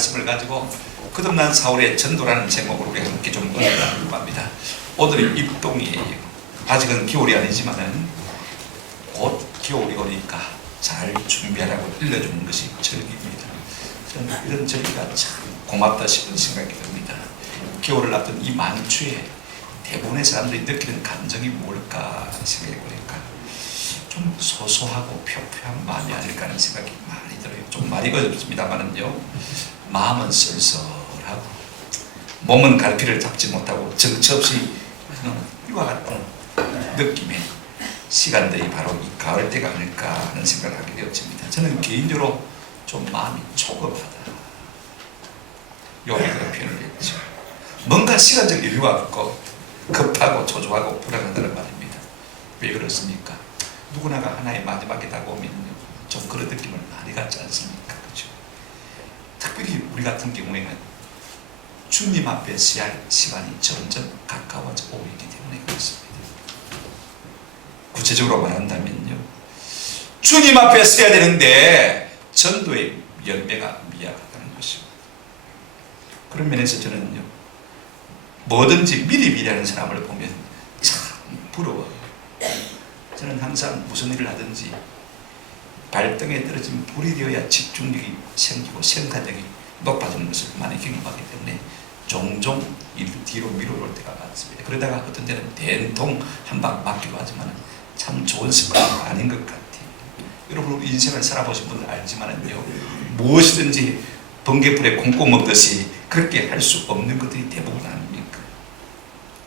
말씀을 가지고 거듭난 사울의 전도라는 제목으로 우리 함께 좀 은혜를 나누려고 합니다. 오늘은 입동이에요. 아직은 겨울이 아니지만은 곧 겨울이 오니까 잘 준비하라고 일러주는 것이 절기입니다. 저는 이런 절기가 참 고맙다 싶은 생각이 듭니다. 겨울을 앞둔 이 만추에 대부분의 사람들이 느끼는 감정이 뭘까 생각해 보니까 좀 소소하고 표표한 마음이 아닐까 하는 생각이 많이 들어요. 좀 말이 어렵습니다만은요, 마음은 쓸쓸하고 몸은 갈피를 잡지 못하고 정처 없이 이와 같은 느낌의 시간들이 바로 이 가을 때가 아닐까 하는 생각을 하게 되었습니다. 저는 개인적으로 좀 마음이 초급하다, 요렇게 표현을 했죠. 뭔가 시간적 여유가 없고 급하고 초조하고 불안하다는 말입니다. 왜 그렇습니까? 누구나가 하나의 마지막에 다가오면 좀 그런 느낌을 많이 갖지 않습니까? 그렇죠? 특별히 우리 같은 경우에는 주님 앞에 서야 할 시간이 점점 가까워져 오기 때문에 그렇습니다. 구체적으로 말한다면요, 주님 앞에 서야 되는데 전도의 열매가 미약하다는 것입니다. 그런 면에서 저는요, 뭐든지 미리 하는 사람을 보면 참 부러워요. 저는 항상 무슨 일을 하든지 발등에 떨어진 불이 되어야 집중력이 생기고 생산력이 높아지는 것을 많이 경험하기 때문에 종종 일 뒤로 미뤄올 때가 많습니다. 그러다가 어떤 때는 된통 한 방 맞기도 하지만 참 좋은 습관이 아닌 것 같아요. 여러분 인생을 살아보신 분들 알지만은요, 무엇이든지 번개불에 콩콩 먹듯이 그렇게 할 수 없는 것들이 대부분 아닙니까?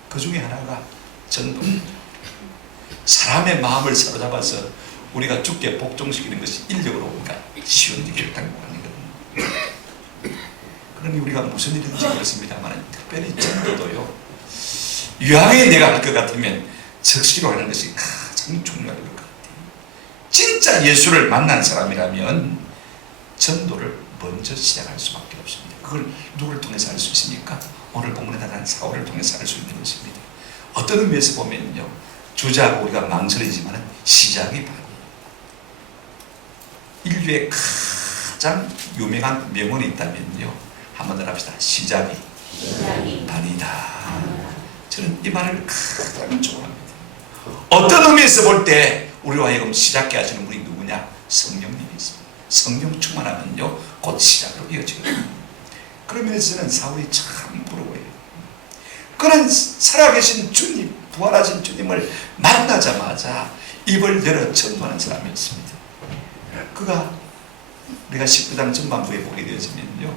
그 중에 하나가 전도. 사람의 마음을 사로잡아서 우리가 주께 복종시키는 것이 인력으로 우리가 쉬운 일이 결단코 아니거든요. 그러니 우리가 무슨 일이든지 그렇습니다만 특별히 전도도요, 유황에 내가 할 것 같으면 적시로 하는 것이 가장 중요할 것 같아요. 진짜 예수를 만난 사람이라면 전도를 먼저 시작할 수밖에 없습니다. 그걸 누구를 통해서 할 수 있습니까? 오늘 본문에 나타난 사울을 통해서 할 수 있는 것입니다. 어떤 의미에서 보면요, 주자고 우리가 망설이지만 시작이 반이에요. 인류의 가장 유명한 명언이 있다면요, 한번 더 합시다. 시작이 반이다. 저는 이 말을 가장 좋아합니다. 어떤 의미에서 볼 때 우리와 하여금 시작해 하시는 분이 누구냐? 성령님이 있습니다. 성령 충만하면요, 곧 시작으로 이어지거든요. 그런 면에서 저는 사울이 참 부러워요. 그는 살아계신 주님, 부활하신 주님을 만나자마자 입을 열어 전도하는 사람이었습니다. 그가 우리가 19장 전반부에 보게 되어지면요,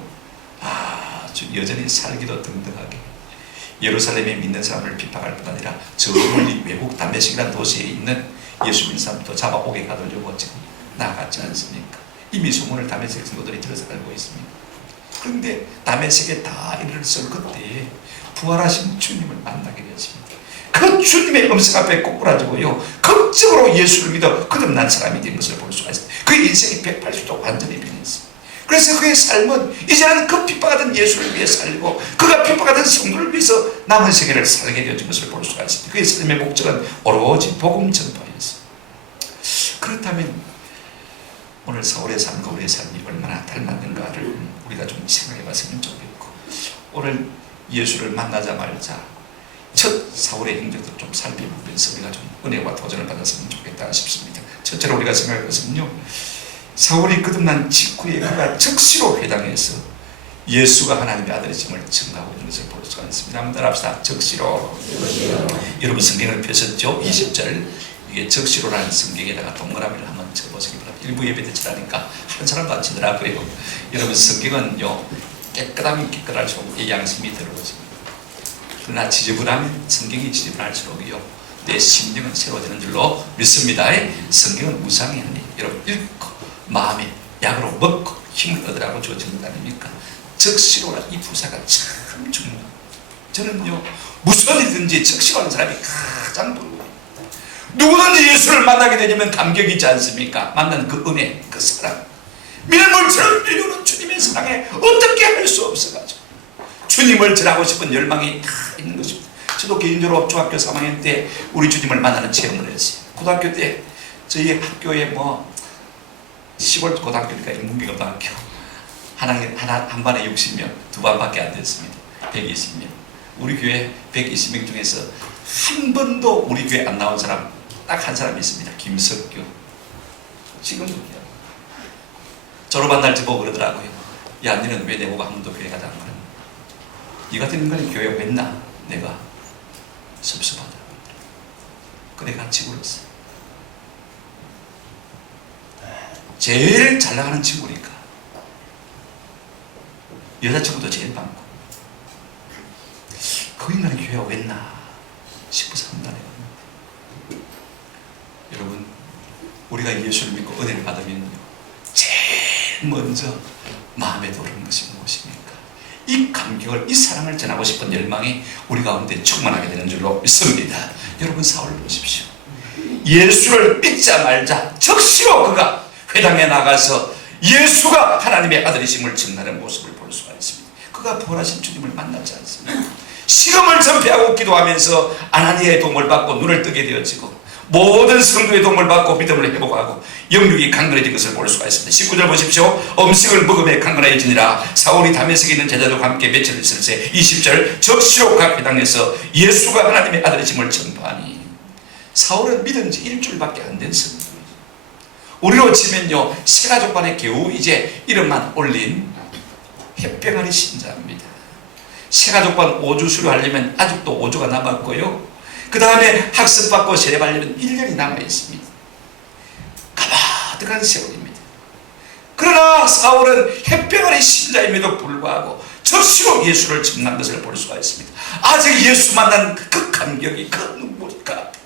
아주 여전히 살기도 등등하게 예루살렘에 믿는 사람을 비판할 뿐 아니라 저 멀리 외국 다메섹이라는 도시에 있는 예수 믿는 사람도 잡아오게 가두려고 지금 나아갔지 않습니까? 이미 소문을 다메섹 성도들이 들어서 알고 있습니다. 그런데 다메섹에 다 이르렀을 그때 부활하신 주님을 만나게 되었습니다. 그 주님의 음성 앞에 꼬꾸라지고요, 극적으로 예수를 믿어 거듭난 사람이 된 것을 볼 수가 있습니다. 그의 인생이 180도 완전히 변했습니다. 그래서 그의 삶은 이제는 그 핍박하던 예수를 위해 살고 그가 핍박하던 성도를 위해서 남은 세계를 살게 되어진 것을 볼 수가 있습니다. 그의 삶의 목적은 오로지 복음 전도였습니다. 그렇다면 오늘 사울의 삶과 우리의 삶이 얼마나 닮았는가를 우리가 좀 생각해 봤으면 좋겠고, 오늘 예수를 만나자마자 첫 사울의 행적도 좀 살펴보면서 우리가 좀 은혜와 도전을 받았으면 좋겠다 싶습니다. 첫째로 우리가 생각할 것은요, 사울이 거듭난 직후에 그가 적시로 회당에서 예수가 하나님의 아들이심을 증거하고 있는 것을 볼 수가 있습니다. 한번 따라합시다. 적시로. 여러분 성경을 펴셨죠? 20절. 이게 적시로라는 성경에다가 동그라미를 한번 쳐보시기 바랍니다. 일부 예배 대처라니까 한 사람도 안 치더라고요. 여러분 성경은요, 깨끗하면 깨끗할수록 이 양심이 들어오십니다. 그러나 지저분하면 성경이 지저분할수록요, 내 심령은 새로워지는 줄로 믿습니다. 성경은 무상이 아니에요. 여러분 읽고 마음에 약으로 먹고 힘을 얻으라고 주어진 것 아닙니까? 적시로라 이 부사가 참 중요합니다. 저는요, 무슨 일든지 적시로하는 사람이 가장 부러워요. 누구든지 예수를 만나게 되면 감격이 있지 않습니까? 만난 그 은혜, 그 사랑, 밀물처럼 밀려오는 주님의 사랑에 어떻게 할 수 없어가지고 주님을 전하고 싶은 열망이 다 있는 것입니다. 저도 개인적으로 중학교 3학년 때 우리 주님을 만나는 체험을 했어요. 고등학교 때 저희 학교에 시골 고등학교니까 인문계고등학교 한 반에 60명, 두 반밖에 안 됐습니다. 120명. 우리 교회 120명 중에서 한 번도 우리 교회 안 나온 사람 딱 한 사람이 있습니다. 김석규. 지금도 졸업한 날 저보고 그러더라고요. 야, 너는 왜 내보고 한 번도 교회 가지 않고 그러냐. 니 같은 인간이 교회 왜 있나? 내가 섭섭하다. 그래 같이 울었어. 제일 잘 나가는 친구니까. 여자친구도 제일 많고. 그 인간이 교회가 왜 있나 싶어서 한다네요. 여러분, 우리가 예수를 믿고 은혜를 받으면요, 제일 먼저 마음에 들어오는 것이 무엇입니까? 이 감격을, 이 사랑을 전하고 싶은 열망이 우리 가운데 충만하게 되는 줄로 믿습니다. 여러분 사울을 보십시오. 예수를 믿자 말자 적시로 그가 회당에 나가서 예수가 하나님의 아들이심을 증거하는 모습을 볼 수가 있습니다. 그가 부활하신 주님을 만났지 않습니까? 시험을 전폐하고 기도하면서 아나니아의 도움을 받고 눈을 뜨게 되어지고 모든 성도의 도움을 받고 믿음을 회복하고 영육이 강건해진 것을 볼 수가 있습니다. 19절 보십시오. 음식을 먹음에 강건해지니라. 사울이 다메섹에 있는 제자들과 함께 며칠 있을새. 20절 적시로 각 회당에서 예수가 하나님의 아들이심을 전파하니. 사울은 믿은 지 일주일밖에 안 된 성도. 우리로 치면요, 세가족간에 겨우 이제 이름만 올린 햇병아리 신자입니다. 세가족간 5주 수료하려면 아직도 5주가 남았고요, 그 다음에 학습받고 세례받으려면 1년이 남아있습니다. 가마득한 세월입니다. 그러나 사울은 햇병아리 신자임에도 불구하고 적시로 예수를 증거한 것을 볼 수가 있습니다. 아직 예수 만난 그 감격이, 그 눈물이,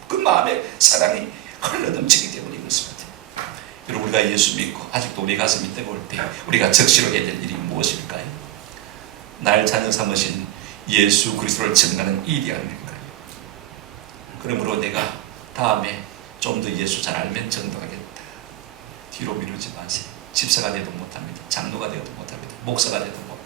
그 마음의 사랑이 흘러넘치기 때문인 것입니다. 여러분, 우리가 예수 믿고 아직도 우리 가슴이 뜨거울 때 우리가 적시로 해야 될 일이 무엇일까요? 날 자녀 삼으신 예수 그리스도를 증거하는 일이 아닐까요? 그러므로 내가 다음에 좀 더 예수 잘 알면 전도하겠다. 뒤로 미루지 마세요. 집사가 돼도 못합니다. 장로가 돼도 못합니다. 목사가 돼도 못합니다.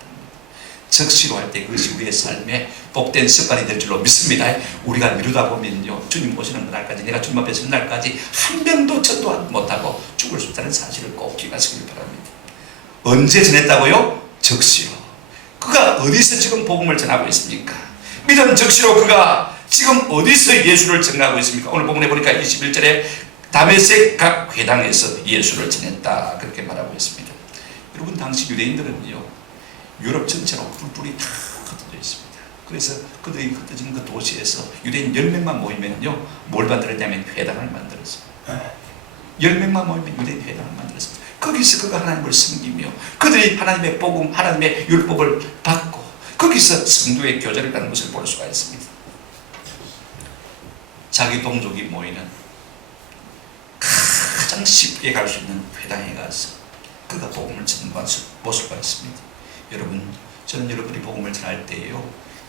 적시로 할 때 그것이 우리의 삶에 복된 습관이 될 줄로 믿습니다. 우리가 미루다 보면요, 주님 오시는 날까지, 내가 주님 앞에 선 날까지 한 명도 전도 못하고 죽을 수 있다는 사실을 꼭 기억하시길 바랍니다. 언제 전했다고요? 적시로. 그가 어디서 지금 복음을 전하고 있습니까? 믿음 적시로 그가 지금 어디서 예수를 전하고 있습니까? 오늘 본문에 보니까 21절에 다메섹 각 회당에서 예수를 전했다, 그렇게 말하고 있습니다. 여러분, 당시 유대인들은요, 유럽 전체로 뿔뿔이 다 흩어져 있습니다. 그래서 그들이 흩어진 그 도시에서 유대인 10명만 모이면요, 뭘 만들었냐면 회당을 만들었어요. 10명만 모이면 유대인 회당을 만들었습니다. 거기서 그가 하나님을 섬기며 그들이 하나님의 복음, 하나님의 율법을 받고 거기서 성도의 교제를 하는 것을 볼 수가 있습니다. 자기 동족이 모이는 가장 쉽게 갈 수 있는 회당에 가서 그가 복음을 전한 모습을 있습니다. 여러분, 저는 여러분이 복음을 전할 때에요,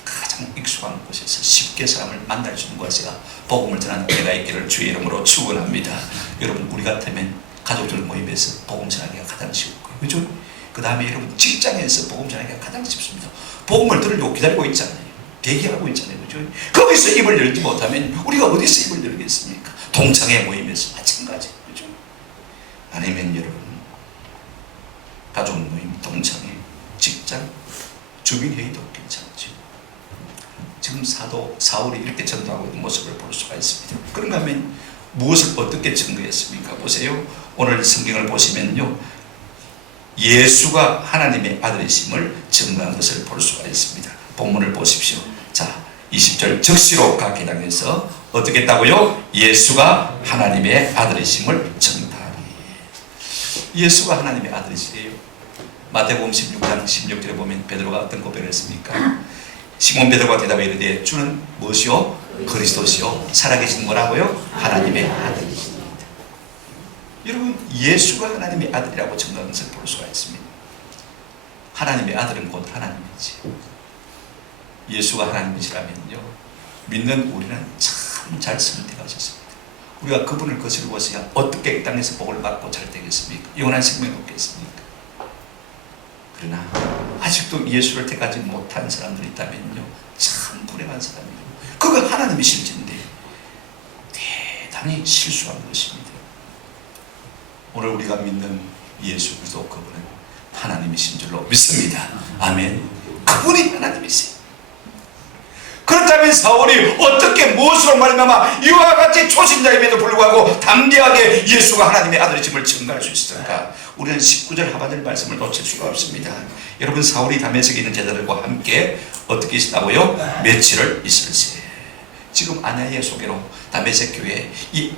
가장 익숙한 곳에서 쉽게 사람을 만날 수 있는 곳에가 복음을 전하는 때가 있기를 주의 이름으로 축원합니다. 여러분, 우리 같으면 가족들 모임에서 복음 전하기가 가장 쉽고, 그죠? 그 다음에 여러분, 직장에서 복음 전하기가 가장 쉽습니다. 복음을 들으려고 기다리고 있잖아요. 대기하고 있잖아요. 그죠? 거기서 입을 열지 못하면 우리가 어디서 입을 열겠습니까? 동창회 모임에서 마찬가지. 그죠? 아니면 여러분, 가족 모임, 동창회, 직장, 주민회의도 괜찮죠. 지금 사울이 이렇게 전도하고 있는 모습을 볼 수가 있습니다. 그런가 하면 무엇을 어떻게 증거했습니까? 보세요. 오늘 성경을 보시면요, 예수가 하나님의 아들이심을 증거한 것을 볼 수가 있습니다. 본문을 보십시오. 자, 20절 적시로 각 회당에서 어떻게 했다고요? 예수가 하나님의 아들이심을 증거하니. 예수가 하나님의 아들이시래요. 마태복음 16장 16절에 보면 베드로가 어떤 고백을 했습니까? 시몬 베드로가 대답해 이르되 주는 무엇이요? 그리스도시요 살아계신 뭐라고요? 하나님의 아들이십니다. 여러분, 예수가 하나님의 아들이라고 증거하는 것을 볼 수가 있습니다. 하나님의 아들은 곧 하나님이지. 예수가 하나님이시라면요, 믿는 우리는 참 잘 선택하셨습니다. 우리가 그분을 거스르고서야 어떻게 이 땅에서 복을 받고 잘 되겠습니까? 영원한 생명이 없겠습니까? 그러나 아직도 예수를 택하지 못한 사람들이 있다면요, 참 불행한 사람이에요. 그가 하나님이실진데 대단히 실수한 것입니다. 오늘 우리가 믿는 예수 그리스도, 그분은 하나님이신 줄로 믿습니다. 아멘. 그분이 하나님이세요. 그렇다면 사울이 어떻게 무엇으로 말미암아 이와 같이 초신자임에도 불구하고 담대하게 예수가 하나님의 아들이심을 증거할 수 있을까? 우리는 19절 하반절 말씀을 놓칠 수가 없습니다. 여러분, 사울이 다메섹에 있는 제자들과 함께 어떻게 있었다고요? 며칠을 있을세. 지금 아나니아 소개로 다메섹 교회에 이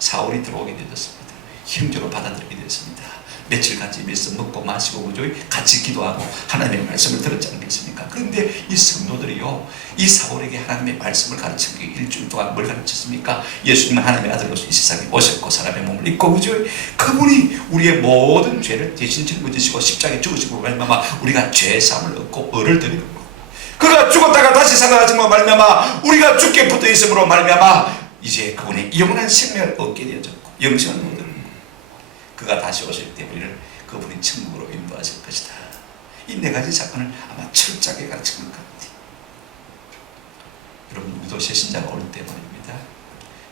사울이 들어오게 되었습니다. 형제로 받아들이게 되었습니다. 며칠같이 입에서 먹고 마시고 그죠? 같이 기도하고 하나님의 말씀을 들었지 않겠습니까? 그런데 이 성도들이요, 이 사울에게 하나님의 말씀을 가르친 게 일주일 동안 뭘 가르쳤습니까? 예수님은 하나님의 아들로서 이 세상에 오셨고 사람의 몸을 입고 그죠? 그분이 우리의 모든 죄를 대신 짊어지시고 십자가에 죽으시고 말미암아 우리가 죄사함을 얻고 의를 드리는 거. 그가 죽었다가 다시 살아나신 것 말미암아 우리가 죽게 붙어 있음으로 말미암아 이제 그분의 영원한 생명을 얻게 되어졌고 영생을 얻는 거. 그가 다시 오실 때 우리를 그분이 천국으로 인도하실 것이다. 이 네 가지 사건을 아마 철저하게 가르친 것 같아요. 여러분, 우리도 새신자가 올 때 말입니다,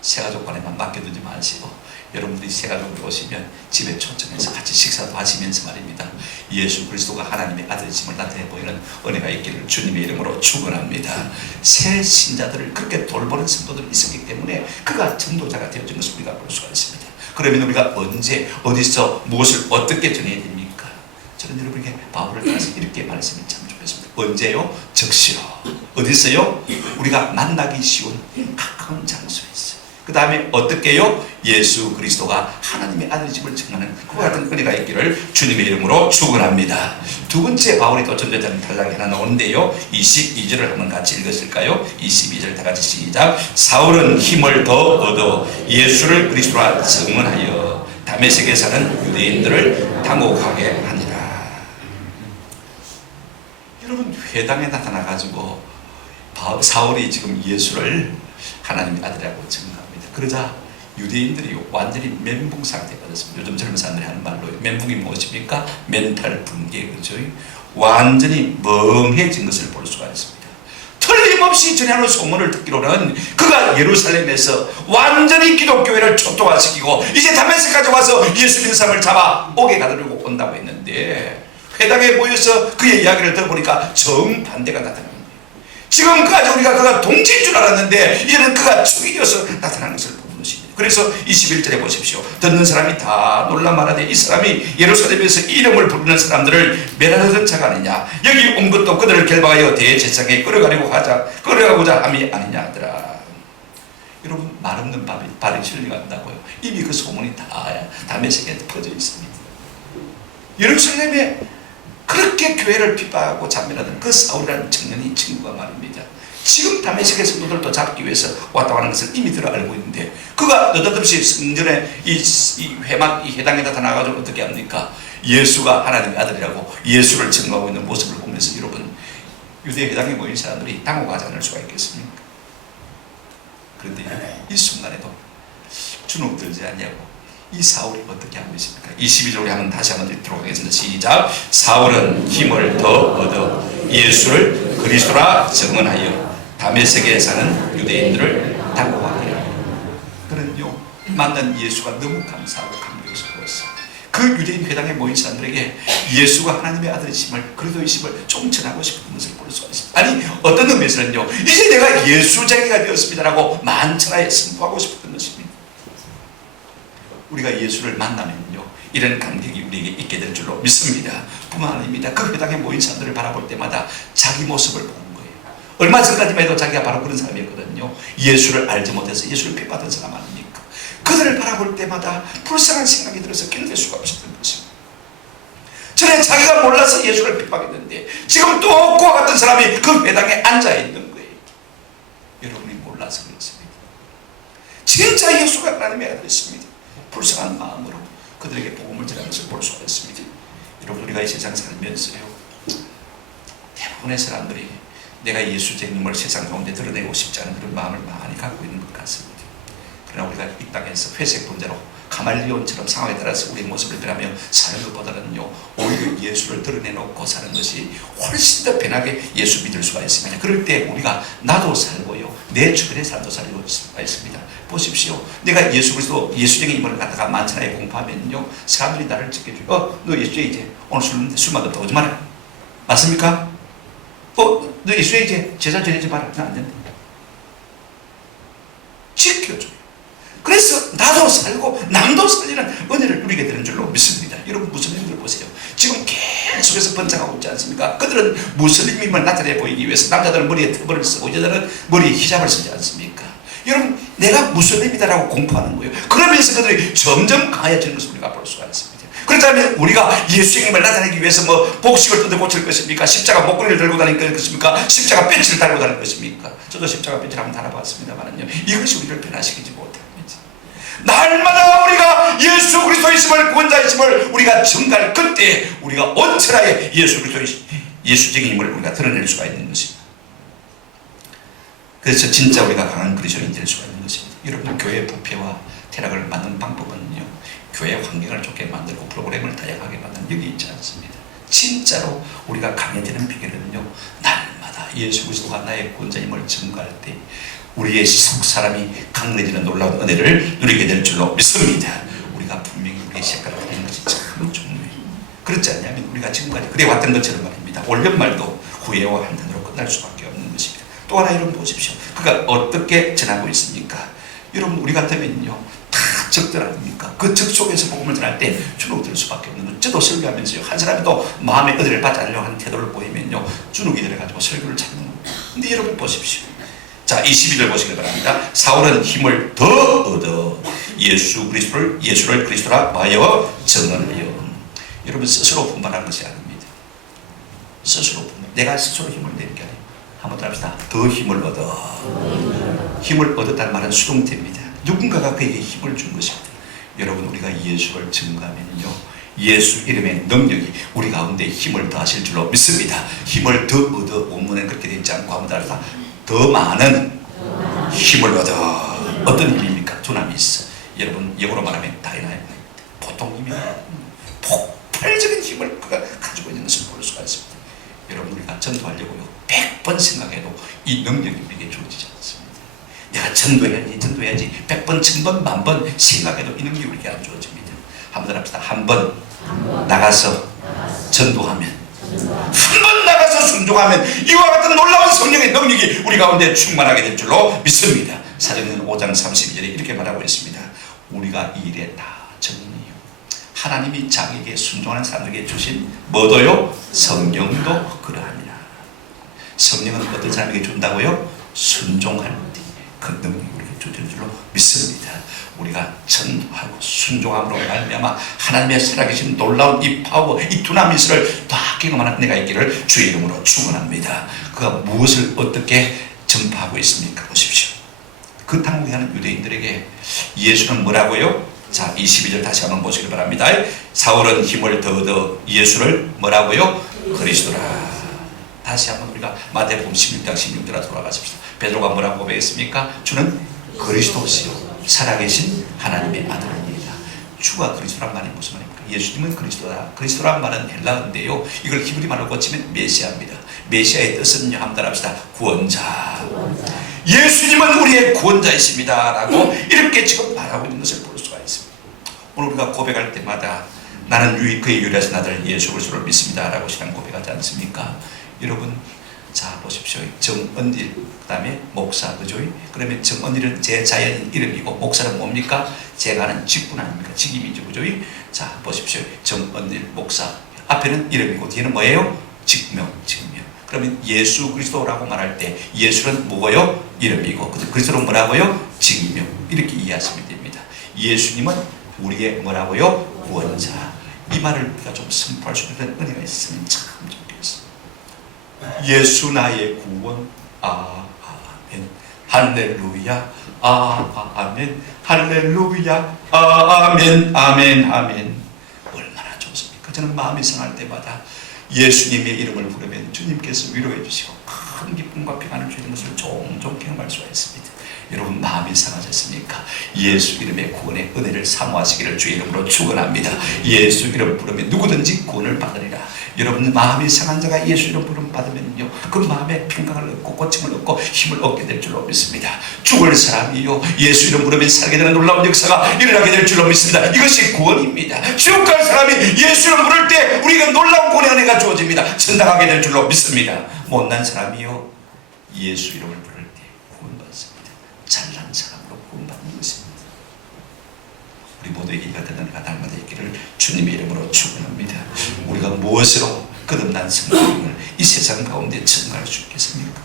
새가족 관에만 맡겨두지 마시고 여러분들이 새가족으로 오시면 집에 초청해서 같이 식사도 하시면서 말입니다, 예수 그리스도가 하나님의 아들이심을 나타내 보이는 은혜가 있기를 주님의 이름으로 축원합니다. 새 신자들을 그렇게 돌보는 성도들이 있었기 때문에 그가 전도자가 되어진 것을 우리가 볼 수가 있습니다. 그러면 우리가 언제 어디서 무엇을 어떻게 전해야 됩니까? 저는 여러분에게 바울을 따라서 이렇게 말했으면 참 좋겠습니다. 언제요? 즉시로. 어디서요? 우리가 만나기 쉬운 가까운 장소에서. 그 다음에 어떻게요? 예수 그리스도가 하나님의 아들이심을 증언하는 그와 같은 은혜가 있기를 주님의 이름으로 축원합니다. 두 번째 바울이 또 전도자는 단락이 하나 나오는데요, 22절을 한번 같이 읽었을까요? 22절 다 같이 시작. 사울은 힘을 더 얻어 예수를 그리스도라 증언하여 다메섹에 사는 유대인들을 당혹하게 하니라. 여러분, 회당에 나타나가지고 사울이 지금 예수를 하나님의 아들이라고 증언합니다. 그러자 유대인들이 완전히 멘붕 상태가 됐습니다. 요즘 젊은 사람들이 하는 말로 멘붕이 무엇입니까? 멘탈 붕괴, 그죠? 완전히 멍해진 것을 볼 수가 있습니다. 틀림없이 전하는 소문을 듣기로는 그가 예루살렘에서 완전히 기독교회를 초토화시키고 이제 다메섹까지 와서 예수 믿는 사람을 잡아 옥에 가두려고 온다고 했는데, 회당에 모여서 그의 이야기를 들어보니까 정반대가 나타납니다. 지금까지 우리가 그가 동지인 줄 알았는데 이제는 그가 죽이려서 나타나는 것을 보는 것입니다. 그래서 21절에 보십시오. 듣는 사람이 다 놀라 말하되 이 사람이 예루살렘에서 이름을 부르는 사람들을 멸하려던 자가 아니냐, 여기 온 것도 그들을 결박하여 대제사장에 끌어가고자 함이 아니냐 하더라. 여러분, 말 없는 발이 실려간다고요. 이미 그 소문이 다 다메섹에 퍼져 있습니다. 예루살렘에 그렇게 교회를 핍박하고 잔멸하던 그 사울이라는 청년이 친구가 말입니다, 지금 다메섹의 성도들도 잡기 위해서 왔다 가는 것을 이미 들어 알고 있는데 그가 느닷없이 성전에 이 회당에다 나가가지고 어떻게 합니까? 예수가 하나님의 아들이라고 예수를 증거하고 있는 모습을 보면서 여러분, 유대 회당에 모인 사람들이 당혹하지 않을 수가 있겠습니까? 그런데 이 순간에도 주눅 들지 않냐고 이 사울이 어떻게 하고 있습니까? 22절 우리 한번 다시 한번 읽도록 하겠습니다. 시작. 사울은 힘을 더 얻어 예수를 그리스도라 증언하여 다메섹에 사는 유대인들을 당혹하게 하여. 그는요, 만난 예수가 너무 감사하고 감격스러웠어. 그 유대인 회당에 모인 사람들에게 예수가 하나님의 아들이심을, 그리스도이심을 좀 전하고 싶은 것을 볼 수가 있습니다. 아니, 어떤 의미에서는요, 이제 내가 예수쟁이가 되었습니다라고 만천하에 선포하고 싶은 것입니다. 우리가 예수를 만나면요, 이런 감격이 우리에게 있게 될 줄로 믿습니다. 뿐만 아닙니다. 그 회당에 모인 사람들을 바라볼 때마다 자기 모습을 보는 거예요. 얼마 전까지만 해도 자기가 바로 그런 사람이었거든요. 예수를 알지 못해서 예수를 핍받은 사람 아닙니까? 그들을 바라볼 때마다 불쌍한 생각이 들어서 견딜 수가 없었던 것입니다. 전에 자기가 몰라서 예수를 핍박했는데 지금 또 그와 같은 사람이 그 회당에 앉아있는 거예요. 여러분이 몰라서 그렇습니다. 진짜 예수가 하나님의 아들이십니다. 불쌍한 마음으로 그들에게 복음을 전하는 것을 볼 수가 있습니다. 여러분, 우리가 이 세상 살면서요, 대부분의 사람들이 내가 예수쟁임을 세상 가운데 드러내고 싶지 않은 그런 마음을 많이 갖고 있는 것 같습니다. 그러나 우리가 이 땅에서 회색 분자로 가말리온처럼 상황에 따라서 우리의 모습을 변하며 사는 것보다는요, 오히려 예수를 드러내놓고 사는 것이 훨씬 더 편하게 예수 믿을 수가 있습니다. 그럴 때 우리가 나도 살고요, 내 주변의 사람도 살고 수가 있습니다. 보십시오. 내가 예수 그리스도 예수쟁이 임을 갖다가 만천하에 공부하면요, 사람들이 나를 지켜줘요. 너 예수쟁이지? 오늘 술 마셨다 오지 마라. 맞습니까? 너 예수쟁이지? 제사 지내지 마라. 나 안 된다. 지켜줘요. 그래서 나도 살고 남도 살리는 은혜를 누리게 되는 줄로 믿습니다. 여러분, 무슬림들 보세요. 지금 계속해서 번창하고 있지 않습니까? 그들은 무슬림임을 나타내 보이기 위해서 남자들은 머리에 터벌을 쓰고 여자들은 머리에 히잡을 쓰지 않습니까? 여러분, 내가 무슬림이다라고 공부하는 거예요. 그러면서 그들이 점점 강해지는 것을 우리가 볼 수가 있습니다. 그렇다면 우리가 예수님을 나타내기 위해서 뭐 복식을 뜯어 고칠 것입니까? 십자가 목걸이를 들고 다닐 것입니까? 십자가 벤치를 달고 다닐 것입니까? 저도 십자가 벤치를 한번 달아봤습니다만요, 이것이 우리를 변화시키지 못합니다. 날마다 우리가 예수 그리스도이심을, 구원자이심을 우리가 증가할 그때 우리가 온천하에 예수 그리스도의 예수쟁임을 우리가 드러낼 수가 있는 것입니다. 그래서 진짜 우리가 강한 그리스도인이 될 수가 있는 것입니다. 여러분, 교회 부패와 퇴락을 막는 방법은요, 교회 환경을 좋게 만들고 프로그램을 다양하게 만드는 여기 있지 않습니다. 진짜로 우리가 강해지는 비결은요, 날마다 예수 그리스도가 나의 구원자임을 증거할 때 우리의 속사람이 강해지는 놀라운 은혜를 누리게 될 줄로 믿습니다. 우리가 분명히 우리의 색깔을 가리는 것이 참 중요해요. 그렇지 않냐면 우리가 지금까지 그래 왔던 것처럼 말입니다. 올 연말도 후회와 한탄으로 끝날 수밖에 없는 것입니다. 또 하나 여러분 보십시오. 그가 어떻게 전하고 있습니까? 여러분 우리 같으면요 다 적들 아닙니까? 그 적 속에서 복음을 전할 때 주눅 들 수밖에 없는 건 저도 설교하면서요 한 사람이 또 마음의 은혜를 받지 않으려고 하는 태도를 보이면요 주눅이 들어가지고 설교를 찾는 겁니다. 근데 여러분 보십시오. 자 22절 보시기 바랍니다. 사울은 힘을 더 얻어 예수를 그리스도라 하여 증언하여. 여러분 스스로 분발한 것이 아닙니다. 스스로 분발. 내가 스스로 힘을 내는 게 아니에요. 한번 더 합시다. 더 힘을 얻어. 힘을 얻었다는 말은 수동태입니다. 누군가가 그에게 힘을 준 것입니다. 여러분 우리가 예수를 증거하면요 예수 이름의 능력이 우리 가운데 힘을 더하실 줄로 믿습니다. 힘을 더 얻어. 원문에 그렇게 되지 않고 한번 더 합시다. 더 많은 힘을 얻어. 어떤 힘입니까? 두나미 있어. 여러분 영어로 말하면 다이나믹. 보통 힘이 폭발적인 힘을 그가 가지고 있는 것을 볼 수가 있습니다. 여러분 우리가 전도하려고요 100번 생각해도 이 능력이 우리에게 주어지지 않습니다. 내가 전도해야지 100번, 1000번, 10,000번 생각해도 이 능력이 우리에게 안 주어집니다. 한번 합시다. 한번 나가서 전도하면, 한 번 나가서 순종하면 이와 같은 놀라운 성령의 능력이 우리 가운데 충만하게 될 줄로 믿습니다. 사도행전 5장 32절에 이렇게 말하고 있습니다. 우리가 이 일에 다 증인이요 하나님이 자기에게 순종하는 사람에게 주신 뭐도요? 성령도 그러하니라. 성령은 어떤 사람에게 준다고요? 순종할 때 그 능력이 우리에게 주어질 줄로 믿습니다. 우리가 전하고 순종함으로 말미암아 하나님의 살아계신 놀라운 이 파워, 이 두나미스를 다 경험하는 은혜가 있기를 주의 이름으로 축원합니다. 그가 무엇을 어떻게 전파하고 있습니까? 보십시오. 그 당국에 하는 유대인들에게 예수는 뭐라고요? 자 22절 다시 한번 보시기 바랍니다. 사울은 힘을 더 얻어 예수를 뭐라고요? 그리스도라. 다시 한번 우리가 마태복음 16장 16절로 돌아가십시다. 베드로가 뭐라고 고백했습니까? 주는 그리스도시요 살아계신 하나님의 아들입니다. 주가 그리스도란 말이 무슨 말입니까? 예수님은 그리스도다. 그리스도란 말은 헬라어인데요 이걸 히브리 말로 고치면 메시아입니다. 메시아의 뜻은요 한번 합시다. 구원자. 예수님은 우리의 구원자이십니다 라고 이렇게 지금 말하고 있는 것을 볼 수가 있습니다. 오늘 우리가 고백할 때마다 나는 그의 유일하신 아들 예수 그리스도를 믿습니다 라고 신앙 고백하지 않습니까? 여러분 자 보십시오. 정언일 그 다음에 목사 그죠? 그러면 정언일은 제 자연 이름이고 목사는 뭡니까? 제가 하는 직분 아닙니까? 직임이죠 그죠? 자 보십시오. 정언일 목사 앞에는 이름이고 뒤에는 뭐예요? 직명. 그러면 예수 그리스도라고 말할 때 예수는 뭐고요? 이름이고 그리스도는 뭐라고요? 직명. 이렇게 이해하시면 됩니다. 예수님은 우리의 뭐라고요? 구원자. 이 말을 우리가 좀 선포할 수 있는 은혜가 있으면 참 좋겠습니다. 예수 나의 구원. 아멘. 할렐루야. 아멘. 할렐루야. 아멘. 얼마나 좋습니까? 저는 마음이 상할 때마다 예수님의 이름을 부르면 주님께서 위로해 주시고 큰 기쁨과 평안을 주시는 것을 종종 경험할 수가 있습니다. 여러분 마음이 상하셨습니까? 예수 이름의 구원의 은혜를 사모하시기를 주의 이름으로 축원합니다. 예수 이름 부르면 누구든지 구원을 받으리라. 여러분 마음이 상한 자가 예수 이름 부름 받으면요 그 마음에 평강을 얻고 고침을 얻고 힘을 얻게 될 줄로 믿습니다. 죽을 사람이요 예수 이름 부르면 살게 되는 놀라운 역사가 일어나게 될 줄로 믿습니다. 이것이 구원입니다. 지옥 갈 사람이 예수 이름 부를 때 우리가 놀라운 구원의 은혜가 주어집니다. 전당하게 될 줄로 믿습니다. 못난 사람이요 예수 이름을 부를 때 구원받습니다. 잘난 사람으로 구원받는 것입니다. 우리 모두에게 이 같은 은혜가 날마다 있기를 주님의 이름으로 축원합니다. 우리가 무엇으로 거듭난 성령을 이 세상 가운데 증거할 수 있겠습니까?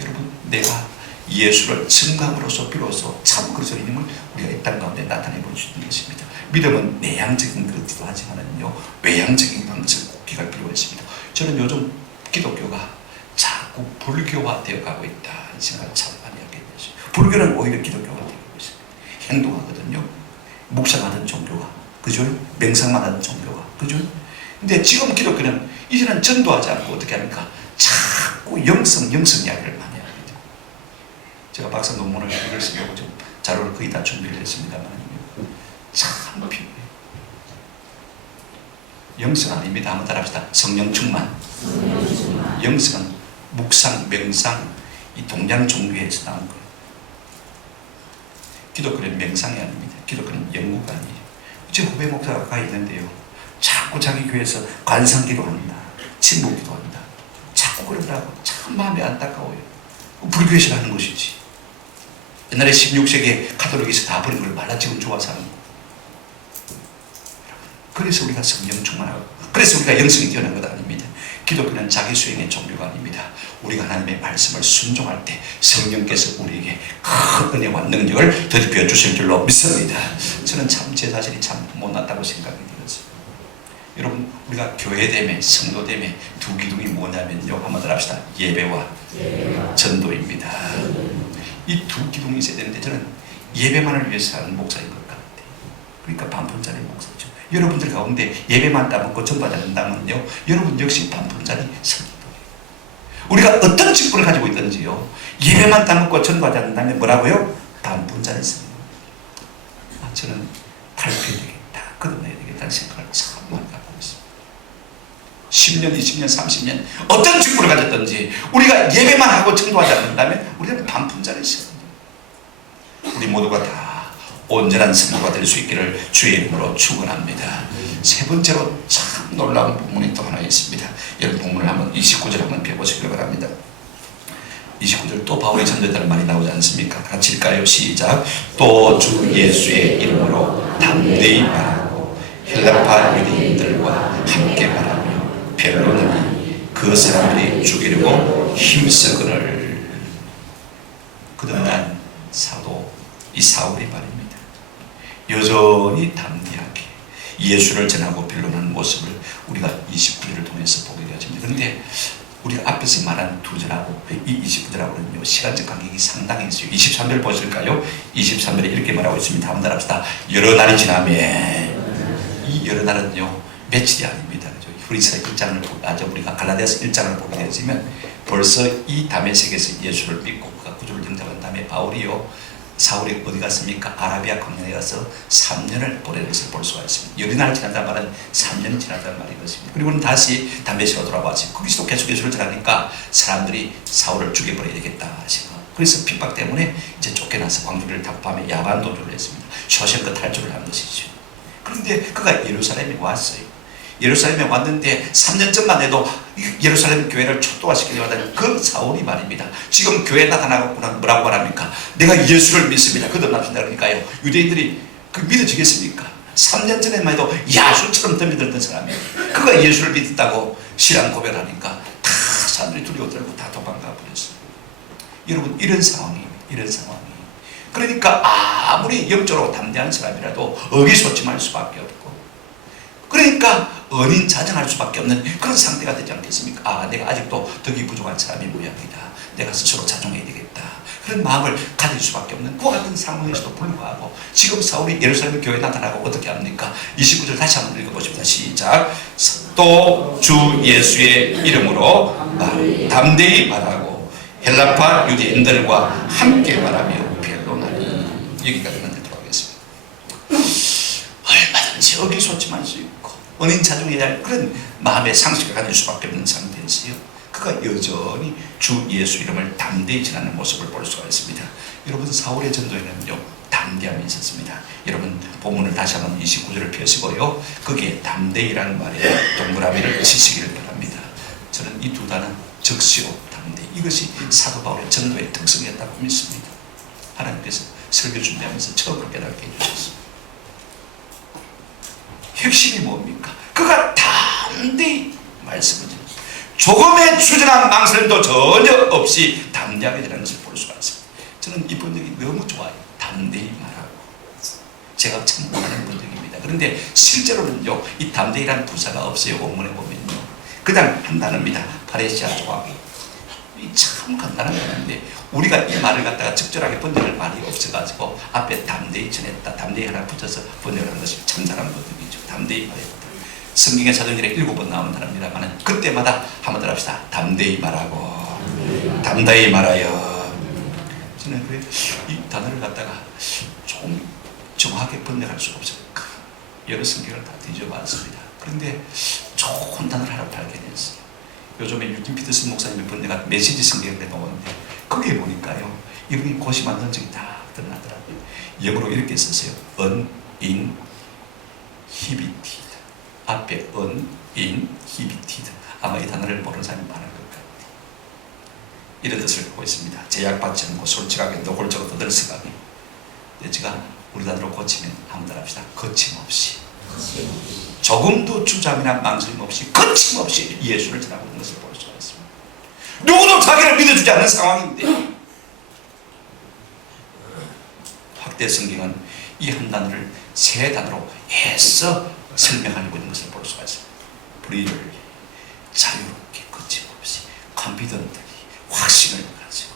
여러분 내가 예수를 증거함으로써 비로소 참 그리스도인임을 우리가 이 땅 가운데 나타내 볼 수 있는 것입니다. 믿음은 내향적인 것이기도 하지만요 외향적인 방식을 꼭 기할 필요가 있습니다. 저는 요즘 기독교가 자꾸 불교화 되어 가고 있다 이 생각을 참 많이 하게 됐어요. 불교는 오히려 기독교가 되고 있습니다. 행동하거든요. 묵상하는 종교가 그죠? 명상만 하는 종교가 그죠? 근데 지금 기독교는 이제는 전도하지 않고 어떻게 합니까? 자꾸 영성 이야기를 많이 합니다. 제가 박사 논문을 이걸 쓰려고 좀 자료를 거의 다 준비를 했습니다만 참 필요해요. 영성 아닙니다. 한번 따라합시다. 성령 충만. 영성은 묵상, 명상, 이 동양 종교에서 나온 거예요. 기독교는 명상이 아닙니다. 기독교는 연구가 아니에요. 제 후배 목사가 가 있는데요, 자꾸 자기 교회에서 관상기도 한다, 침묵기도 한다, 자꾸 그러더라고. 참 마음이 안타까워요. 불교에서 하는 것이지. 옛날에 16세기에 가톨릭에서 다 버린 걸 말라 지금 좋아서 하는 거. 그래서 우리가 성령 충만하고, 그래서 우리가 영성이 뛰어난 것 아닙니다. 기독교는 자기 수행의 종교가 아닙니다. 우리가 하나님의 말씀을 순종할 때 성령께서 우리에게 큰 은혜와 능력을 더럽혀 주실 줄로 믿습니다. 저는 참 제 자신이 참 못났다고 생각이 들었어요. 여러분, 우리가 교회됨에 성도됨에 두 기둥이 뭐냐면요, 한번 더 합시다. 예배와 전도입니다. 이 두 기둥이 있어야 되는데 저는 예배만을 위해서 하는 목사인 것 같아요. 그러니까 반푼짜리 목사죠. 여러분들 가운데 예배만 따먹고 전도하지 않는다면요, 여러분 역시 반푼짜리 성도예요. 우리가 어떤 직분을 가지고 있든지요, 예배만 따먹고 전도하지 않는다면 뭐라고요? 반푼짜리 성도. 저는 탈피해야 되겠다, 거듭나야 되겠다는 생각을 참 많이 갖고 있습니다. 10년, 20년, 30년 어떤 직분을 가졌든지 우리가 예배만 하고 전도하지 않는다면 우리는 반푼짜리 성도. 우리 모두가 다 온전한 성도가 될 수 있기를 주의 이름으로 축원합니다. 세 번째로 참 놀라운 본문이 또 하나 있습니다. 여러분 본문을 한번 29절 한번 펴보시기 바랍니다. 29절 또 바울의 전도자들 말이 나오지 않습니까? 같이 읽까요? 시작. 또 주 예수의 이름으로 담대히 말하고 헬라파 유대인들과 함께 말하며 벨로는 그 사람들이 죽이려고 힘쓰거늘. 거듭난 사도 이 사울의 말입니다. 여전히 담대하게 예수를 전하고 변론하는 모습을 우리가 29절을 통해서 보게 되어집니다. 그런데 우리가 앞에서 말한 두 절하고 이 29절하고는요, 시간적 간격이 상당히 있어요. 23절 보실까요? 23절에 이렇게 말하고 있습니다. 한번 따라합시다. 여러 날이 지나면, 이 여러 날은요 며칠이 아닙니다. 그죠? 히브리서 1장을 우리가 갈라디아서 1장을 보게 되어지면 벌써 이 다메섹에서 예수를 믿고 그가 구주를 영접한 다음에 바울이요, 사울이 어디 갔습니까? 아라비아 광야에 가서 3년을 보낸 것을 볼 수가 있습니다. 열이 날 지났다는 말은 3년이 지났다는 말인 것입니다. 그리고는 다시 다메섹으로 돌아왔어요. 거기서도 계속 예수를 전하니까 사람들이 사울을 죽여버려야 되겠다 생각. 그래서 핍박 때문에 이제 쫓겨나서 광주를 답밤에 야반 도주를 했습니다. 쇼생크 탈주를 한 것이죠. 그런데 그가 예루살렘에 왔어요. 예루살렘에 왔는데 3년 전만 해도 예루살렘 교회를 초토화시키려고 하던 그 사울이 말입니다. 지금 교회에 나타나고 뭐라고 말합니까? 내가 예수를 믿습니다. 거듭납시다. 그러니까요, 유대인들이 그 믿어지겠습니까? 3년 전에만 해도 야수처럼 덤비들던 사람이 그가 예수를 믿었다고 신앙 고백하니까 다 사람들이 두려워 떨고 다 도망가 버렸어요. 여러분, 이런 상황입니다. 이런 상황이. 그러니까 아무리 영적으로 담대한 사람이라도 의기소침할 수밖에 없고, 그러니까 은인자정할 수밖에 없는 그런 상태가 되지 않겠습니까? 내가 아직도 덕이 부족한 사람이 모양이다. 내가 스스로 자중해야 되겠다. 그런 마음을 가질 수밖에 없는 그와 같은 상황에서도 불구하고 지금 사울이 예루살렘 교회에 나타나고 어떻게 합니까? 29절 다시 한번 읽어보십니다. 시작. 또 주 예수의 이름으로 담대히 말하고 헬라파 유대인들과 함께 말하며 변론하니. 여기까지 만들도록 하겠습니다. 얼마든지 의기소침할 수 있고 은인자중해야 할 그런 마음의 상식을 가질 수밖에 없는 상태에서요, 그가 여전히 주 예수 이름을 담대히 전하는 모습을 볼 수가 있습니다. 여러분, 사울의 전도에는요 담대함이 있었습니다. 여러분 본문을 다시 한번 29절을 펴시고요, 거기에 담대히라는 말에 동그라미를 치시기를 바랍니다. 저는 이 두 단어 적시로 담대, 이것이 사도 바울의 전도의 특성이었다고 믿습니다. 하나님께서 설교 준비하면서 처음으로 깨닫게 해주셨습니다. 핵심이 뭡니까? 그가 담대히 말씀을 전합니다. 조금의 추진한 망설임도 전혀 없이 담대하게 되는 것을 볼 수가 있습니다. 저는 이 번역이 너무 좋아요. 담대히 말하고. 제가 참 원하는 번역입니다. 그런데 실제로는요, 이 담대히라는 부사가 없어요. 원문에 보면요, 그냥 한 단어입니다. 파레시아 조항이. 참 간단한 단어인데 우리가 이 말을 갖다가 적절하게 번역할 말이 없어가지고 앞에 담대히 전했다, 담대히 하나 붙여서 번역을 한 것이 참 잘한 번역이죠. 담대히 말했다. 성경의 사도행전에 7번 나오는 단어입니다만 그때마다 한번 더 합시다. 담대히 말하고 담대히 말하여. 저는 그래 이 단어를 갖다가 조금 정확하게 번역할 수가 없어요. 여러 성경을 다 뒤져봤습니다. 그런데 좋은 단어를 하나 발견했어요. 요즘에 유진 피터슨 목사님의 번뇌가 메시지 성경에 나오는데 거기에 보니까요, 이분이 고시 만든 적이 다 드러나더라고요. 영어로 이렇게 썼어요. uninhibited. 앞에 uninhibited. 아마 이 단어를 모르는 사람이 많을 것 같아요. 이런 뜻을 갖고 있습니다. 제약받지 않고 솔직하게 노골적으로 떠들썩하게. 제가 우리 단어로 고치면 한번 따라합시다. 거침없이. 조금도 주장이나 망설임 없이 거침없이 예수를 전하고 있는 것을 볼 수가 있습니다. 누구도 자기를 믿어주지 않는 상황인데 확대 성경은 이 한 단어를 세 단어로 애써 설명하고 있는 것을 볼 수가 있습니다. 불의를 자유롭게 거침없이 confidently 확신을 가지고,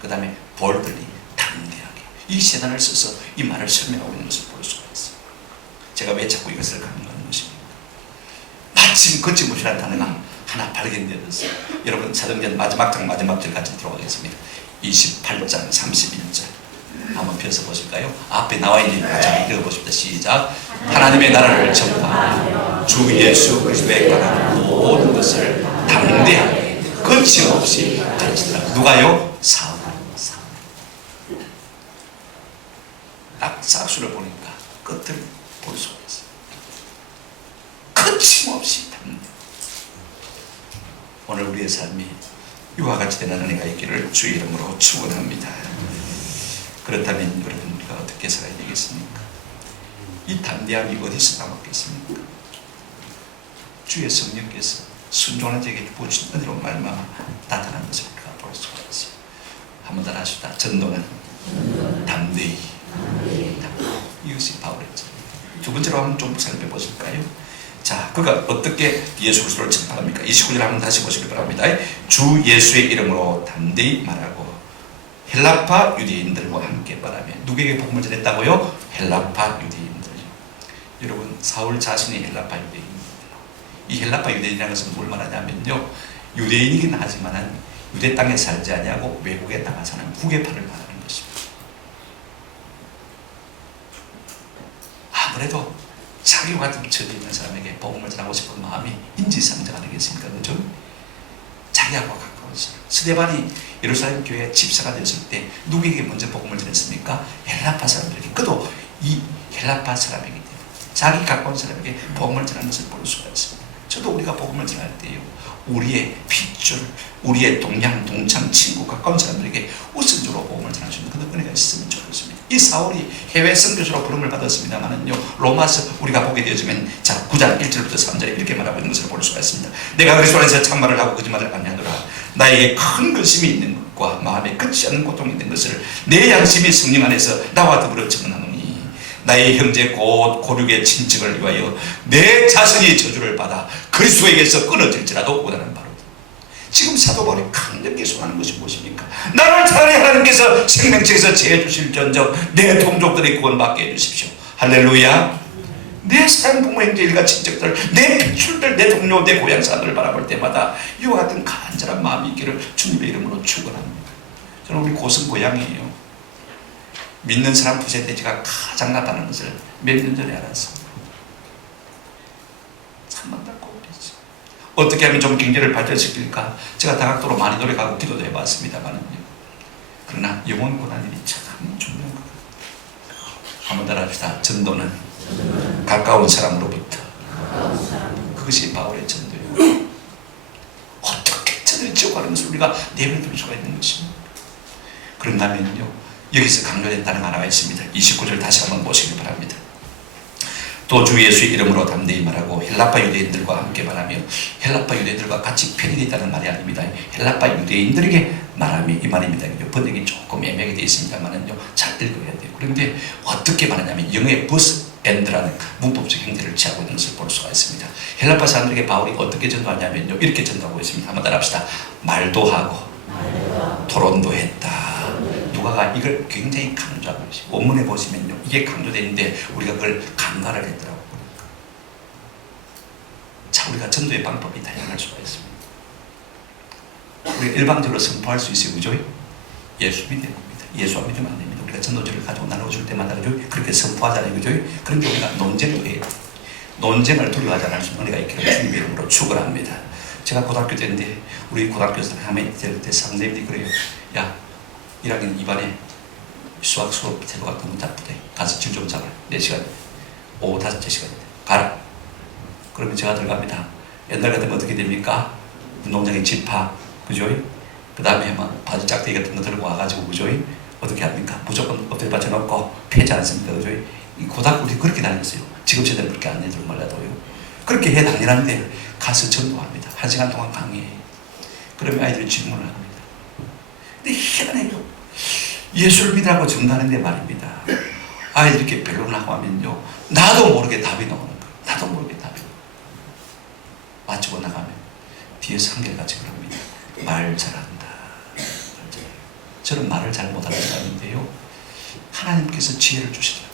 그 다음에 boldly 담대하게, 이 세 단어를 써서 이 말을 설명하고 있는 것을 볼 수가 있습니다. 제가 왜 자꾸 이것을 강조하는 것입니까? 마침 거침없이라는 단어가 하나 발견되었어요. 여러분 사도행전 마지막 장 마지막 절 같이 들어가겠습니다. 28장 31절 한번 펴서 보실까요? 앞에 나와 있는 같이 읽어보십시다. 시작. 하나님의 나라를 전파하며 주 예수 그리스도에 관한 모든 것을 담대하게 거침없이 가르치더라. 누가요? 사울. 딱 싹수를 보니까 끝을 볼 수가 있어요. 거침없이 담대. 오늘 우리의 삶이 이와 같이 되는 은혜가 있기를 주의 이름으로 축원합니다. 그렇다면 여러분, 우리가 어떻게 살아야 되겠습니까? 이 담대함이 어디서 나왔겠습니까? 주의 성령께서 순종한 자에게 부어주신 은혜로 말미암아 나타난 것을 우리가 볼 수가 있어요. 한번 더 하시다. 전도는 담대히. 이것이 바울의 점. 두 번째로 한번 좀 살펴보실까요? 자, 그가 어떻게 예수 그리스도를 전파합니까? 29절 한번 다시 보시기 바랍니다. 주 예수의 이름으로 담대히 말하고 헬라파 유대인들과 함께 말하며. 누구에게 복음을 전했다고요? 헬라파 유대인들. 여러분, 사울 자신이 헬라파 유대인입니다. 이 헬라파 유대인이라는 것은 뭘 말하냐면요, 유대인이긴 하지만 유대 땅에 살지 아니하고 외국에 나가 사는 후계파를 말하는 것입니다. 아무래도 자기와 같은 처지에 있는 사람에게 복음을 전하고 싶은 마음이 인지상정 아니겠습니까? 그죠? 자기하고 가까운 사람. 스데반이 예루살렘 교회 집사가 되었을 때 누구에게 먼저 복음을 전했습니까? 헬라파 사람들에게. 그도 이 헬라파 사람이기 때문에 자기 가까운 사람에게 복음을 전하는 것을 볼 수가 있습니다. 저도 우리가 복음을 전할 때요, 우리의 핏줄, 우리의 동양, 동창, 친구, 가까운 사람들에게 우선적으로 복음을 전할 수 있는 그런 은혜가 있으면 좋겠습니다. 이 사울이 해외 선교사로 부름을 받았습니다만은요, 로마서 우리가 보게 되어지면 자 9장 1절부터 3절에 이렇게 말하고 있는 것을 볼 수가 있습니다. 내가 그리스도 안에서 참말을 하고 거짓말을 아니하노라. 나에게 큰 근심이 있는 것과 마음에 끝이 않는 고통이 있는 것을 내 양심이 성령 안에서 나와 더불어 증언하노니 나의 형제 곧 고륙의 친척을 위하여 내 자신이 저주를 받아 그리스도에게서 끊어질지라도 원하는 바로. 지금 사도 바울이 강력히 소하는 것이 무엇입니까? 나를 차라리 하나님께서 생명책에서 제해주실전적 내 동족들이 구원받게 해주십시오. 할렐루야. 내 사랑 부모 형제 일가 친척들, 내 핏줄들, 내 동료, 내 고향 사람들을 바라볼 때마다 이와 같은 간절한 마음이 있기를 주님의 이름으로 축원합니다. 저는 우리 고성 고향이에요. 믿는 사람 퍼센티지가 가장 낮다는 것을 몇 년 전에 알았습니다. 참 안타까워. 어떻게 하면 좀 경제를 발전시킬까? 제가 다각도로 많이 노력하고 기도도 해봤습니다만요. 그러나 영혼 고난 일이 참 중요한 것 같아요. 한번 따라합시다. 전도는 가까운 사람으로부터. 그것이 바울의 전도예요. 어떻게 저들이 지옥가는 것을 우리가 내버려둘 수가 있는 것입니다. 그런가 하면요, 여기서 강조된 단어가 하나 있습니다. 29절 다시 한번 보시기 바랍니다. 또 주 예수의 이름으로 담대히 말하고 헬라파 유대인들과 함께 말하며. 헬라파 유대인들과 같이 편이 있다는 말이 아닙니다. 헬라파 유대인들에게 말하며 이 말입니다. 번역이 조금 애매하게 되어 있습니다만은요, 잘 읽어야 돼요. 그런데 어떻게 말하냐면 영어의 버스 앤드라는 문법적 형태를 취하고 있는 것을 볼 수가 있습니다. 헬라파 사람들에게 바울이 어떻게 전도하냐면요, 이렇게 전도하고 있습니다. 한번 따라합시다. 말도 하고 토론도 했다. 누가가 이걸 굉장히 강조하고 있어요. 원문에 보시면요, 이게 강조되어 있는데 우리가 그걸 간과를 했더라고요. 자, 우리가 전도의 방법이 다양할 수가 있습니다. 우리가 일방적으로 선포할 수 있어요. 그죠? 예수 믿는 겁니다. 예수 안 믿으면 안 됩니다. 우리가 전도지를 가지고 나눠줄 때마다 그죠? 그렇게 선포하잖아요. 그죠? 그런데 우리가 논쟁도 해요. 논쟁을 두려워하지 않을 수 있는 은혜가 있기를 주님의 이름으로 축원합니다. 제가 고등학교 때인데 우리 고등학교 3학년 때 선생님이 그래요. 야, 1학년 2반에 수학 수업 태도가 너무 나쁘대. 가서 질 좀 잡아. 4시간, 오후 5시간 가라. 그러면 제가 들어갑니다. 옛날 같으면 어떻게 됩니까? 운동장에 지파, 그죠? 그 다음에 막 바지 짝대기 같은 거 들고 와가지고, 그죠? 어떻게 합니까? 무조건 엎드려 받쳐놓고 패지 않습니까? 그죠? 이 고등학교 우리 그렇게 다녔어요. 지금 세대는 그렇게 안 해도 몰라도요. 그렇게 해 다니는데 가서 전도합니다. 1시간 동안 강의해요. 그러면 아이들이 질문을 합니다. 근데 희한해요. 예수를 믿으라고 전도하는데 말입니다. 아이들이 이렇게 변론하고 하면요, 나도 모르게 답이 나오는 거예요. 나도 모르게 답이 나오는 거예요. 마치고 나가면 뒤에서 한결같이 그럽니다. 말 잘한다. 저는 말을 잘 못하는 사람인데요, 하나님께서 지혜를 주시더라고요.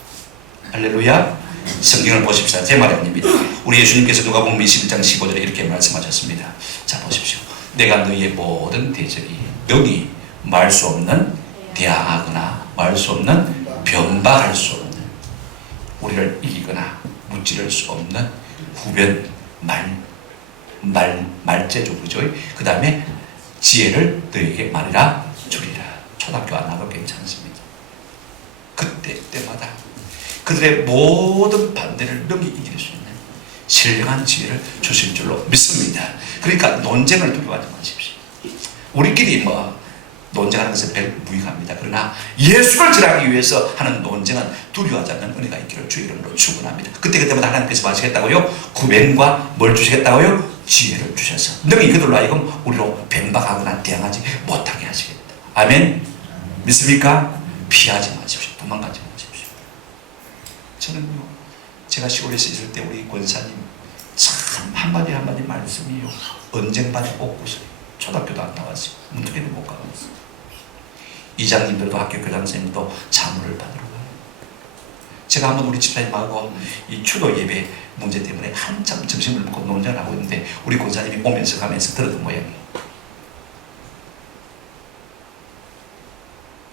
할렐루야. 성경을 보십시오. 제 말이 아닙니다. 우리 예수님께서 누가복음 21장 15절에 이렇게 말씀하셨습니다. 자, 보십시오. 내가 너희의 모든 대적이 능히 말 수 없는 대항하거나 말 수 없는 변박할 수 없는, 우리를 이기거나 무찌를 수 없는 후변 말재주, 그죠? 그 다음에 지혜를 너에게 말이라 주리라. 초등학교 안 나도 괜찮습니다. 그때마다 그들의 모든 반대를 능히 이길 수 있는 신령한 지혜를 주실 줄로 믿습니다. 그러니까 논쟁을 두려워하지 마십시오. 우리끼리 논쟁하는 것은 별 무익합니다. 그러나 예수를 전하기 위해서 하는 논쟁은 두려워하지 않는 은혜가 있기를 주의 이름으로 축원합니다. 그때마다 하나님께서 뭐 하시겠다고요? 구변과 뭘 주시겠다고요? 지혜를 주셔서 능히 그들로 하여금 우리로 변박하거나 대항하지 못하게 하시겠다. 아멘. 믿습니까? 피하지 마십시오. 도망가지 마십시오. 저는요, 제가 시골에서 있을 때 우리 권사님 참 한마디 한마디 말씀이요, 언쟁반에 옥구서 초등학교도 안 나왔어요. 문턱에도 못 가봤어요. 이장님들도 학교 교장 선생님도 자문을 받으러 가요. 제가 한번 우리 집사님하고 이 추도 예배 문제 때문에 한참 점심을 먹고 논쟁을 하고 있는데 우리 권사님이 오면서 가면서 들었던 모양이에요.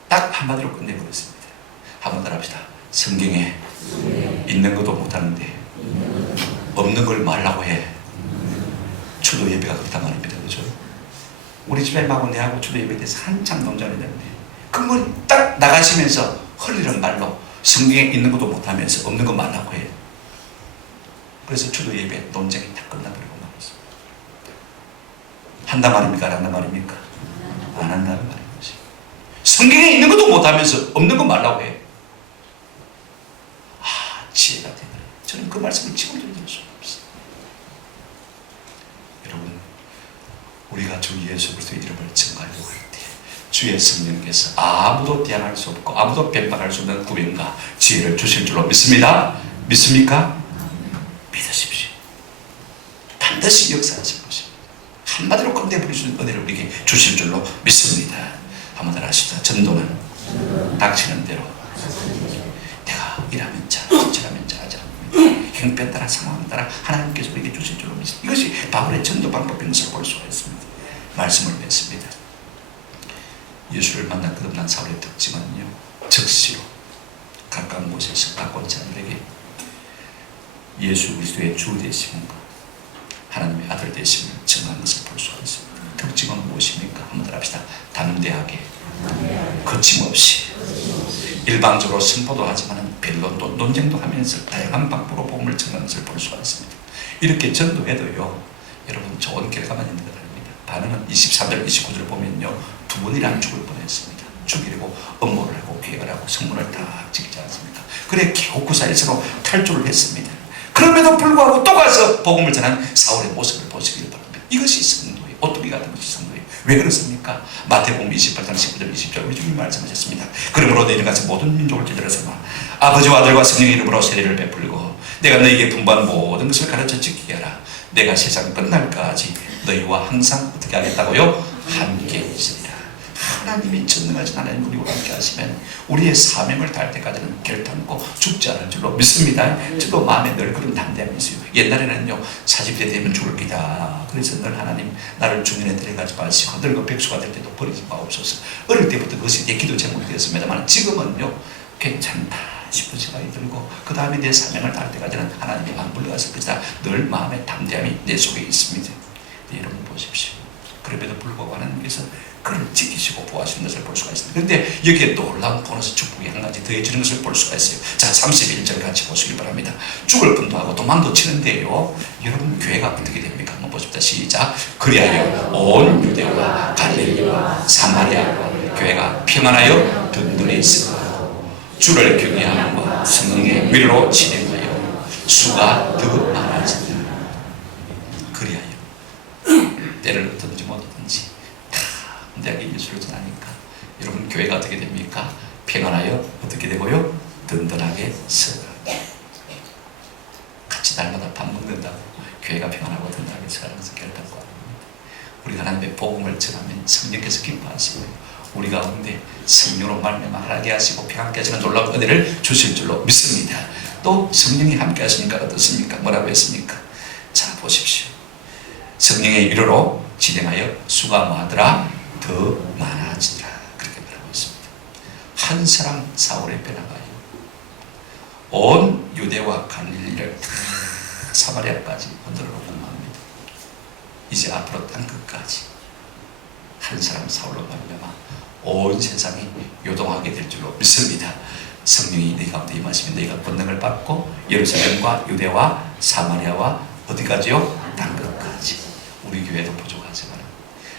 딱 한마디로 끝내버렸습니다. 한번 더 합시다. 성경에 있는 것도 못하는데 없는 걸 말라고 해. 추도 예배가 그렇단 말입니다. 그죠? 우리 집사님하고 내하고 추도 예배에 대해서 한참 논쟁을 했는데 그걸 딱 나가시면서 흘리는 말로 성경에 있는 것도 못하면서 없는 거 말라고 해요. 그래서 추도 예배 논쟁이 다 끝나버리고 말았어요. 한단 말입니까? 안 한단 말입니까? 안 한다는 말인 것이. 성경에 있는 것도 못하면서 없는 거 말라고 해요. 지혜가 되더라고요. 저는 그 말씀을 지금도 잊을 수가 없어요. 여러분, 우리가 주 예수 그리스도의 이름을 증거하려고 할 때 주의 성령께서 아무도 대항할 수 없고 아무도 변박할 수 없는 구변과 지혜를 주실 줄로 믿습니다. 믿습니까? 믿으십시오. 반드시 역사하실 것입니다. 한마디로 끝내버릴 수 있는 은혜를 우리에게 주실 줄로 믿습니다. 한번 더 하십시다. 전도는 닥치는 대로 내가 이라면 잘하지 저라면 잘하지 않으면 형편 따라 상황 따라 하나님께서 우리에게 주실 줄로 믿습니다. 이것이 바울의 전도 방법인 것을 볼 수가 있습니다. 말씀을 맺습니다. 예수를 만난 거듭난 사울의 특징은요, 즉시로 가까운 곳에서 가까운 자들에게 예수 그리스도의 주 되심과 하나님의 아들 되심을 증거한 것을 볼 수가 있습니다. 특징은 무엇입니까? 한번 더 합시다. 담대하게 거침없이 일방적으로 선포도 하지만 변론도 논쟁도 하면서 다양한 방법으로 복음을 전하는 것을 볼 수가 있습니다. 이렇게 전도해도요, 여러분 좋은 결과만 있는 것 아닙니다. 반응은 23절 29절 보면요, 두 번이나 죽을 뻔했습니다. 죽이려고 음모를 하고 계획을 하고 성문을 다 지키지 않습니까? 그래 겨우 그 사이에서 탈주를 했습니다. 그럼에도 불구하고 또 가서 복음을 전한 사울의 모습을 보시길 바랍니다. 이것이 성도예요. 오뚜기 같은 것이 성도예요. 왜 그렇습니까? 마태복음 28장 19절 20절 우리 주님이 말씀하셨습니다. 그러므로 너희는 가서 모든 민족을 기다려서마 아버지와 아들과 성령의 이름으로 세례를 베풀고 내가 너희에게 분부한 모든 것을 가르쳐 지키게 하라. 내가 세상 끝날까지 너희와 항상 어떻게 하겠다고요? 함께 있으리라. 하나님이 전능하신 하나님 우리와 함께 하시면 우리의 사명을 다할 때까지는 결단코 죽지 않을 줄로 믿습니다. 저도 마음에 늘 그런 담대함이 있어요. 옛날에는요 40대 되면 죽을 기다. 그래서 늘 하나님 나를 중년에 데려가지 마시고 늙어 백수가 될 때도 버리지 마옵소서. 어릴 때부터 그것이 내 기도 제목이 되었습니다만 지금은요 괜찮다. 싶은 생각이 들고 그 다음에 내 사명을 다할 때까지는 하나님이 안 불러갔을 것이다. 늘 마음의 담대함이 내 속에 있습니다. 네, 여러분 보십시오. 그럼에도 불구하고 하나님께서 그를 지키시고 보호하시는 것을 볼 수가 있습니다. 그런데 여기에 놀라운 보너스 축복이 한 가지 더해지는 것을 볼 수가 있어요. 자, 31절 같이 보시길 바랍니다. 죽을 뻔도 하고 도망도 치는데요, 여러분 교회가 어떻게 됩니까? 한번 보십시다. 시작. 그리하여 온 유대와 갈릴리와 사마리아와 교회가 평안하여 든든히 있으고 주를 경외함과 성령의 위로로 진행하여 수가 더 많아진다. 그리하여 때를 얻든지 못 얻든지 담대하게 예수를 전하니까 여러분 교회가 어떻게 됩니까? 평안하여 어떻게 되고요? 든든하게 서가. 같이 날마다 밥 먹는다고 교회가 평안하고 든든하게 서가는 것은 결단과 아닙니다. 우리가 하나님의 복음을 전하면 성령께서 기뻐하시고 우리 가운데 성령으로 말미암아 하게 하시고 평안케 하시는 놀라운 은혜를 주실 줄로 믿습니다. 또 성령이 함께 하시니까 어떻습니까? 뭐라고 했습니까? 자, 보십시오. 성령의 위로로 진행하여 수가 뭐하더라? 더 많아지더라. 그렇게 말하고 있습니다. 한 사람 사울의 변화가요, 온 유대와 갈릴리를 다 사마리아까지 흔들어 놓고 맙니다. 이제 앞으로 땅 끝까지 한 사람 사울로 말미암아 온 세상이 요동하게 될 줄로 믿습니다. 성령이 네 가운데 임하시면 너희가 권능을 받고 예루살렘과 유대와 사마리아와 어디까지요? 땅 끝까지. 우리 교회도 부족하지만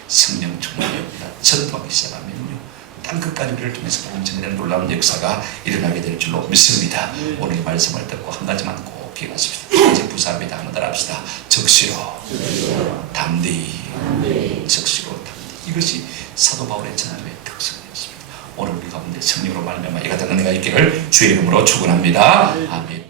성령 충만합니다. 전도하기 시작하면요, 땅 끝까지 우리를 통해서 복음전하는 놀라운 역사가 일어나게 될 줄로 믿습니다. 오늘 이 말씀을 듣고 한 가지만 꼭 기억하십시오. 이제 부사합니다. 한번 따라합시다. 적시로 담대히, 적시로 담대히. 이것이 사도 바울의 전도의 특성이었습니다. 오늘 우리 가운데 성령으로 말미암아 이 같은 은혜가 있기를 주의 이름으로 축원합니다. 아멘.